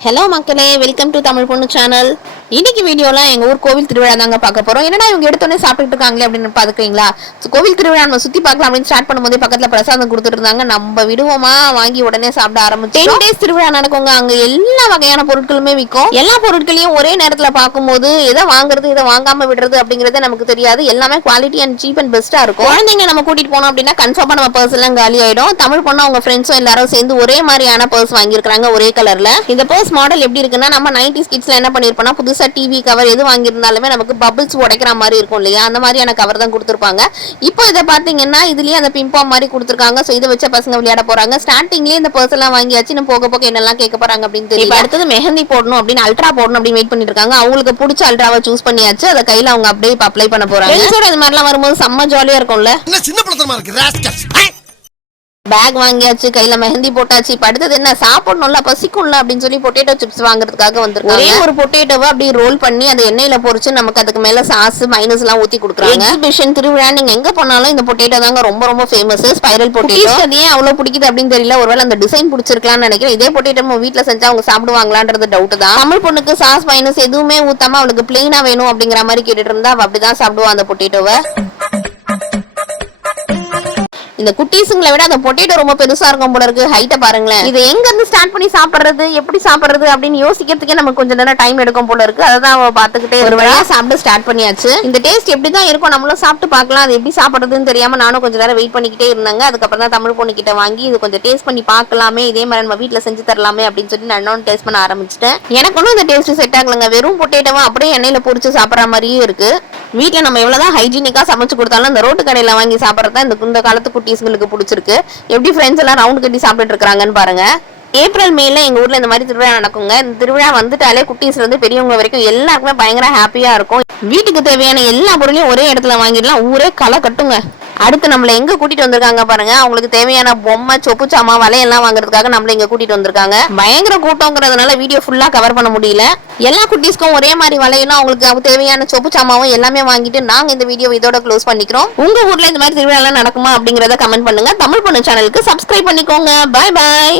Hello மக்களே welcome to Tamil பொண்ணு channel இன்னைக்கு வீடியோல எங்க ஊர் கோவில் திருவிழா தாங்க பார்க்க போறோம். என்னடா இவங்க எடுத்தோடனே சாப்பிட்டுட்டு இருக்காங்களே அப்படின்னு பாத்துக்கிறீங்களா So, கோவில் திருவிழா நம்ம சுத்தி பார்க்கலாம் அப்படின்னு ஸ்டார்ட் பண்ணும்போது பக்கத்துல பிரசாதம் கொடுத்துட்டு இருந்தாங்க. நம்ம விடுவோமா? வாங்கி உடனே சாப்பிட ஆரம்பிச்சு டென் டேஸ் திருவிழா நடக்குங்க. அங்க எல்லா வகையான பொருட்களுமே விற்கும் எல்லா பொருட்களையும் ஒரே நேரத்துல பார்க்கும்போது எதை வாங்குறது எதை வாங்காம விடுறது அப்படிங்கறதே நமக்கு தெரியாது. எல்லாமே குவாலிட்டி அண்ட் சீப் அண்ட் பெஸ்டா இருக்கும். குழந்தைங்க நம்ம கூட்டிட்டு போனோம் அப்படின்னா கன்ஃபார்மா நம்ம பர்ஸ் எல்லாம் காலி ஆயிடும். தமிழ் பொண்ணு அவங்க ஃப்ரெண்ட்ஸும் எல்லாரும் சேர்ந்து ஒரே மாதிரியான பர்ஸ் வாங்கியிருக்காங்க ஒரே கலர்ல இந்த பர்ஸ் மாடல் எப்படி இருக்குன்னா நம்ம நைன்டி கிட்ஸ்ல என்ன பண்ணிருப்போம்னா புதுசா டிவி கவர் எது வாங்கியிருந்தாலுமே நமக்கு பபிள்ஸ் உடைக்கிற மாதிரி இருக்கும் இல்லையா? அந்த மாதிரியான கவர் தான் கொடுத்துருப்பாங்க. இப்போ இதை பாத்தீங்கன்னா இதுலயே அந்த பிம்பாம் மாதிரி கொடுத்துருக்காங்க. ஸோ இதை வச்ச பசங்க விளையாட போறாங்க. ஸ்டார்டிங்லேயே இந்த பர்ஸ் எல்லாம் வாங்கியாச்சு இன்னும் போக போக என்னெல்லாம் கேட்க போறாங்க அப்படின்னு தெரியும் இப்ப அடுத்தது மெஹந்தி போடணும் அப்படின்னு அல்ட்ரா போடணும் அப்படின்னு வெயிட் பண்ணிட்டு இருக்காங்க அவங்களுக்கு பிடிச்ச அல்ட்ராவை சூஸ் பண்ணியாச்சு. அதை கையில அவங்க அப்படியே அப்ளை பண்ண போறாங்க. ஃப்ரெண்ட்ஸோட இது மாதிரிலாம் வரும்போது செம்ம ஜாலியா இருக்கும்ல. என்ன சின்ன படத்தனமா இருக்கு ராஸ்கல்ஸ் பேக் வாங்கியாச்சு கையில மெஹந்தி போட்டாச்சு. இப்ப அடுத்தது என்ன சாப்பிடணும்ல பசிக்கும்ல அப்படின்னு சொல்லி பொட்டேட்டோ சிப்ஸ் வாங்குறதுக்காக வந்திருக்காங்க. ஒரே ஒரு பொட்டேட்டோவை அப்படியே ரோல் பண்ணி அதை எண்ணெயில பொரிச்சு நமக்கு அதுக்கு மேல சாஸ் மைனஸ் எல்லாம் ஊத்தி கொடுக்குறாங்க. எக்ஸிபிஷன் திருவிழா நீங்க எங்க போனாலும் இந்த பொட்டேட்டோ தாங்க ரொம்ப ரொம்ப ஃபேமஸ் ஸ்பைரல் பொட்டேட்டோ அது ஏன் அவ்வளவு பிடிக்குது அப்படின்னு தெரியல. ஒருவேளை அந்த டிசைன் பிடிச்சிருக்கலாம்னு நினைக்கிறேன். இதே பொட்டேட்டோ நம்ம வீட்ல செஞ்சா அவங்க சாப்பிடுவாங்களான்றது டவுட் தான். தமிழ் பொண்ணுக்கு சாஸ் மைனஸ் எதுவுமே ஊத்தாம அவளுக்கு பிளெயினா வேணும் அப்படிங்கிற மாதிரி கேட்டுட்டு இருந்தா அவ அப்படிதான் சாப்பிடுவா அந்த பொட்டேட்டோவை இந்த குட்டீஸுங்களை விட அந்த பொட்டேட்டோ ரொம்ப பெருசா இருக்கும் போல இருக்கு. ஹைட்ட பாருங்களேன். இதை எங்க இருந்து ஸ்டார்ட் பண்ணி சாப்பிடுறது எப்படி சாப்பிடுறது அப்படின்னு யோசிக்கிறதுக்கே நமக்கு கொஞ்சம் நேரம் டைம் எடுக்கும் போல இருக்கு. அதை தான் பாத்துக்கிட்டே ஒரு வழியா சாப்பிட்டு ஸ்டார்ட் பண்ணியாச்சு. இந்த டேஸ்ட் எப்படி தான் இருக்கும் நம்மளும் சாப்பிட்டு பார்க்கலாம். அது எப்படி சாப்பிடுறதுன்னு தெரியாம நானும் கொஞ்சம் நேரம் வெயிட் பண்ணிக்கிட்டே இருந்தாங்க. அதுக்கப்புறம் தான் தமிழ் பொண்ணு கிட்ட வாங்கி இது கொஞ்சம் டேஸ்ட் பண்ணி பார்க்கலாமே இதே மாதிரி நம்ம வீட்ல செஞ்சு தரலாமே அப்படின்னு சொல்லி நான் இன்னொன்று டேஸ்ட் பண்ண ஆரம்பிச்சிட்டேன். எனக்கு ஒன்றும் இந்த டேஸ்ட் செட் ஆகலங்க. வெறும் பொட்டேட்டோவும் அப்படியே எண்ணெயில பொரிச்சு சாப்பிடுற மாதிரியும் இருக்கு. வீட்டில் நம்ம எவ்வளோதான் ஹைஜீனிக்காக சமைச்சு கொடுத்தாலும் அந்த ரோட்டு கடையில் வாங்கி சாப்பிட்றது இந்த இந்த காலத்து குட்டீஸ்களுக்கு பிடிச்சிருக்கு. எப்படி ஃப்ரெண்ட்ஸ் எல்லாம் ரவுண்ட் கட்டி சாப்பிட்டுட்டு இருக்காங்கன்னு பாருங்க. ஏப்ரல் மேல எங்க ஊர்ல இந்த மாதிரி திருவிழா நடக்குங்க. இந்த திருவிழா வந்துட்டாலே குட்டீஸ்ல இருந்து பெரியவங்க வரைக்கும் எல்லாருக்குமே பயங்கர ஹாப்பியா இருக்கும். வீட்டுக்கு தேவையான எல்லா பொருளையும் ஒரே இடத்துல வாங்கிடலாம். ஊரே களை கட்டுங்க. அடுத்து நம்மளை எங்க கூட்டிட்டு வந்திருக்காங்க பாருங்க? அவங்களுக்கு தேவையான பொம்மை சொப்பு சாமா வலையெல்லாம் வாங்குறதுக்காக நம்மளை இங்க கூட்டிட்டு வந்திருக்காங்க. பயங்கர கூட்டங்கிறதுனால வீடியோ ஃபுல்லா கவர் பண்ண முடியல. எல்லா குட்டீஸ்க்கும் ஒரே மாதிரி வலையிலும் அவங்களுக்கு தேவையான சொப்பு சாமாவும் எல்லாமே வாங்கிட்டு நாங்க இந்த வீடியோ இதோட க்ளோஸ் பண்ணிக்கிறோம். உங்க ஊர்ல இந்த மாதிரி திருவிழாலாம் நடக்குமா அப்படிங்கறத கமெண்ட் பண்ணுங்க. தமிழ் பொண்ணு சேனலுக்கு சப்ஸ்கிரைப் பண்ணிக்கோங்க. பாய் பாய்